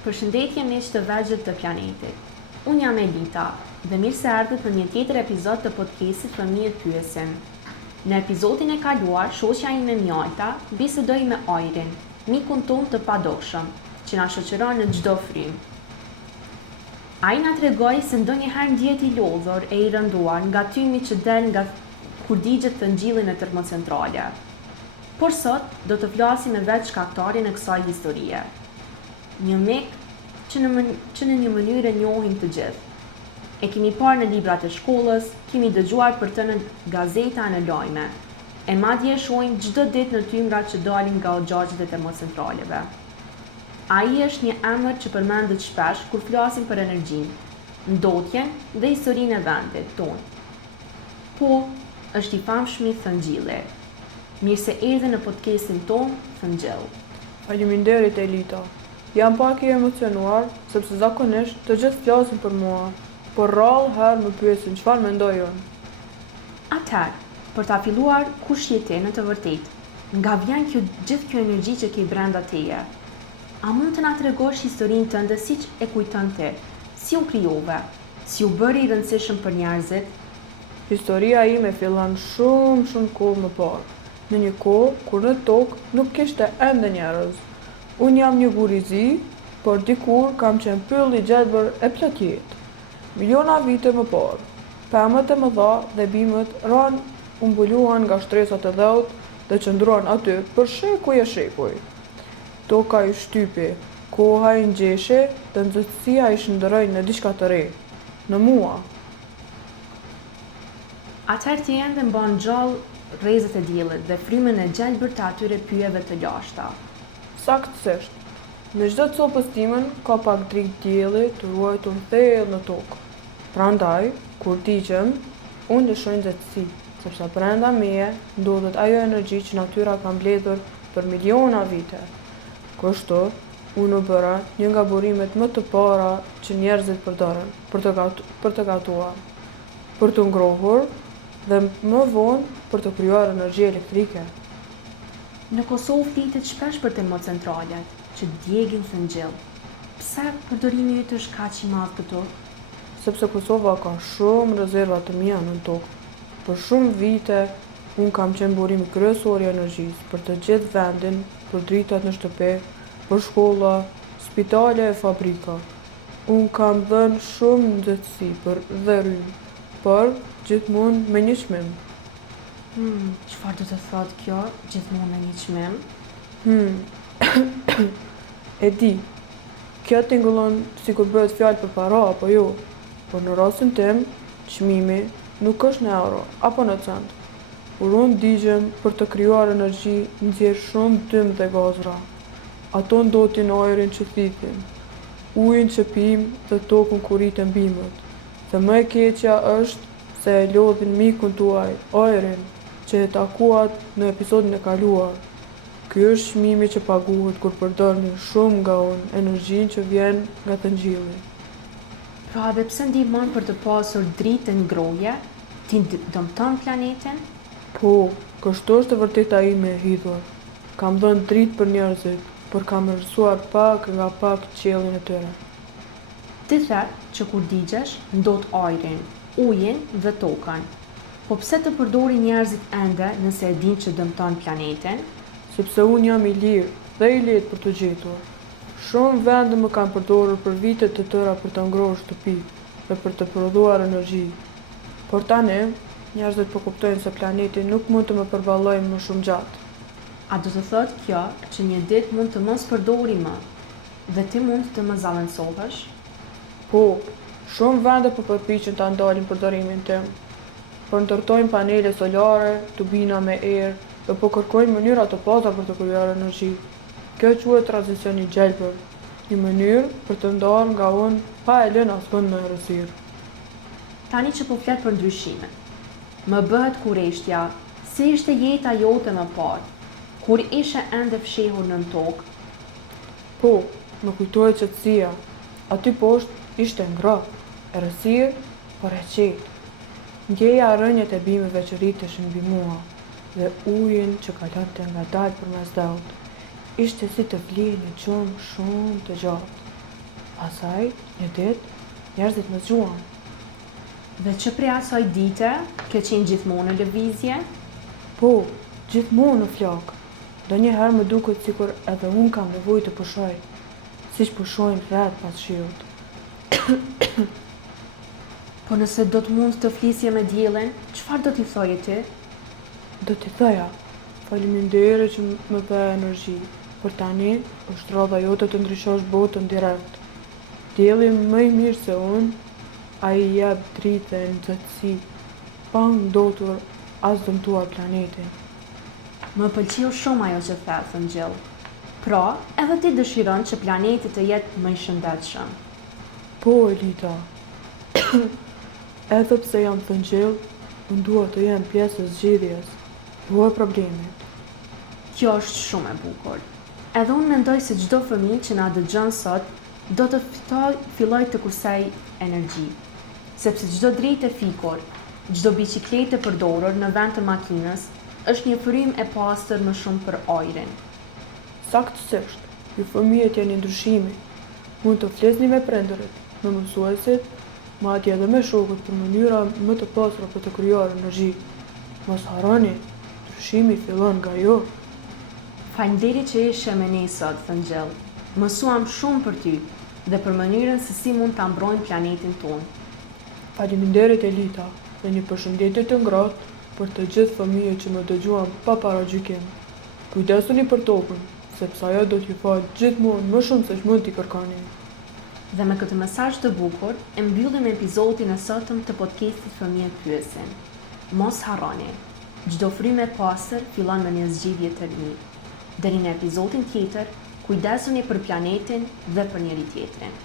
Përshëndetje miq të vegjël të planetit. Unë jam Elita dhe mirë se erdhët në një tjetër epizod të podcastit Fëmijët Pyesin. Në episodin e kaluar, shoqja ime Mjalta bisedoi me Ajrin, mikun tonë të padokshëm, që na shoqëron në çdo frym. Ai na tregoi se ndonjëherë ndihet i lodhur e i rënduar nga tymi që del nga kur digjet të ngjillin e termocentrale. Por sot do të flasim me vetë shkaktarin e kësaj historie. Një mik që në një mënyrë e njohim të gjithë. E kemi parë në librat e shkollës, kemi dëgjuar për të në gazeta në lajme, e madje e shohim çdo ditë në tymrat që dalin nga oxhaxhet e termocentraleve. Ai është një emër që përmendet shpesh kur flasim për energjinë, ndotjen dhe historinë e vendit tonë. Po, është i famshmi Thëngjilli. Mirë se erdhe në podcastin tonë, Thëngjill. Faleminderit Elita. Jam pak i emocionuar, sepse zakonisht të gjithë flasin për mua, por rrallë herë më pyesin çfarë mendoj unë. Atëherë, për ta filluar, kush je ti në të vërtetë? Nga vjen gjithë kjo energji që ke brenda teje? A mund të na tregosh historinë tënde siç e kujton ti? Si u krijove? Si u bëri i rëndësishëm për njerëzit? Historia ime fillon shumë kohë më parë, në një kohë kur në tokë nuk kishte ende njerëz. Unë jam një gurizi, por dikur kam qenë pyll i gjelbër e plot jetë. Miliona vite më parë, pemët e mëdha dhe bimët ranë umbuluan nga shtresat e dheut dhe qëndruan aty për shekuj e shekuj. Toka i shtypi, koha i ngjeshë dhe nxehtësia i shndërroi në diçka të re, në mua. Atëherë ti ende mban gjallë rrezet e diellit dhe frymën e gjelbër të atyre pyjeve të lashta. Saktësisht, në çdo copës timën ka pak dritë dielli të ruajtur thellë në tokë. Prandaj, kur digjem, unë lëshoj nxehtësi, sepse brenda meje ndodhet ajo energji që natyra ka mbledhur për miliona vite. Kështu, unë u bëra një nga burimet më të para që njerëzit përdoren për të gatuar, për të ngrohur dhe më vonë për të krijuar energji elektrike. Në Kosovë flitet shpesh për termocentralet, që djegin Thëngjill. Pse përdorimi yt është kaq i madh këtu? Sepse Kosova ka shumë rezerva të mira në tokë. Për shumë vite, unë kam qenë burimi kryesor i energjisë për të gjithë vendin, për dritat në shtëpi, për shkolla, spitale e fabrika. Unë kam dhënë shumë nxehtësi dhe rrymë, por gjithmonë me një çmim. Çfarë do të thotë kjo, gjithmonë me një çmim? E di, kjo tingëllon sikur bëhet fjalë për para apo jo, por në rastin tim, çmimi nuk është në euro apo në cent. Kur unë digjem për të krijuar energji, nxjerr shumë dym dhe gazra. Ato ndotin ajrin që thithim, ujin që pim dhe tokën ku rriten bimët. Dhe më e keqja është se e lodhin mikun tuaj, ajrin, që e takuat në episodin e kaluar. Ky është çmimi që paguhet kur përdorni shumë nga unë energjinë që vjen nga Thëngjilli. Pra edhe pse ndihmon për të pasur dritë ngrohje, ti dëmton planetin? Po, kështu është e vërteta ime e hidhur. Kam dhënë dritë për njerëzit, por kam rrësuar pak nga pak qiellin e tyre. Ti the që kur digjesh, ndot ajrin, ujin dhe tokën. Po pse të përdorin njerëzit ende nëse e din që dëmton planetin? Sepse unë jam i lirë dhe i lehtë për të gjetur. Shumë vende më kanë përdorur për vite të tëra për të ngrohur shtëpi dhe për të prodhuar energji. Por tani, njerëzit po kuptojnë se planeti nuk mund të më përballojë më shumë gjatë. A do të thotë kjo që një ditë mund të mos përdori më dhe ti mund të më zallënsohesh? Po, shumë vende po përpiqen ta ndalin përdorimin tim. Po ndërtojnë panele solare, tubina me erë dhe po kërkojnë mënyra të pata për të krijuar energji. Kjo quhet tranzicion i gjelbër, një mënyrë për të ndarë nga unë pa e lënë asvend në errësirë. Tani që po flet për ndryshimin, më bëhet kurreshtja, si ishte jeta jote më parë, kur ishe ende fshehur nën tokë? Po, më kujtohet qetësia. Aty poshtë ishte ngrohtë, errësirë, por e qetë. Ndjeja rënjët e bimëve që rriteshin mbi mua dhe ujin që kalonte ngadalë përmes dheut. Ishte si të vlihej një qumë shumë të gjatë. Pastaj, një ditë, njerëzit më zgjuan. Dhe që prej asaj dite, ke qenë gjithmonë në lëvizje? Po, gjithmonë në flak. Ndonjëherë më duket sikur edhe unë kam nevojë të pushoj, siç pushojnë rreth pas shiut. Po nëse do të mund të flisje me diellin, çfarë do t'i thoje ti? Do t'i thoja, faleminderit që më dhe energji, për tani është rrodha jote të ndryshosh botën direkt. Dielli më i mirë se unë, ai jep dritë e nxehtësi, pa ndotur as dëmtuar planetin. Më pëlqeu shumë ajo që the, Thëngjell. Pra, edhe ti dëshiron që planeti të jetë më i shëndetshëm. Po, Elita, edhe pse jam Thëngjell, unë dua të jem pjesë e zgjidhjes, jo e problemit. Kjo është shumë e bukur. Edhe unë mendoj se çdo fëmijë që na dëgjon sot do të filloj të kursej energji. Sepse çdo drejtë e fikur, çdo biçikletë e përdorur në vend të makinës është një frym e pastër më shumë për ajrin. Saktësisht, ju fëmijët janë ndryshimi. Mund të flisni me prindërit, me mësuesit, madje edhe me shokët për mënyra më të pastra për të krijuar energji. Mos harroni, ndryshimi fillon nga ju. Faleminderit që ishe me ne sot, Thëngjell. Mësuam shumë për ty dhe për mënyrën se si mund ta mbrojmë planetin tonë. Faleminderit Elita dhe një përshëndetje të ngrohtë për të gjithë fëmijët që më dëgjuan pa paragjykim. Kujdesuni për tokën, sepse ajo do t'ju falë gjithmonë më shumë se ç'mund t'i kërkoni. Dhe me këtë mesazh të bukur, e mbyllim episodin e sotëm të podcastit Fëmijët Pyesin. Mos harroni, çdo frymë e pastër fillon me një zgjidhje të mirë. Deri në episodin tjetër, kujdesuni për planetin dhe për njëri tjetrin.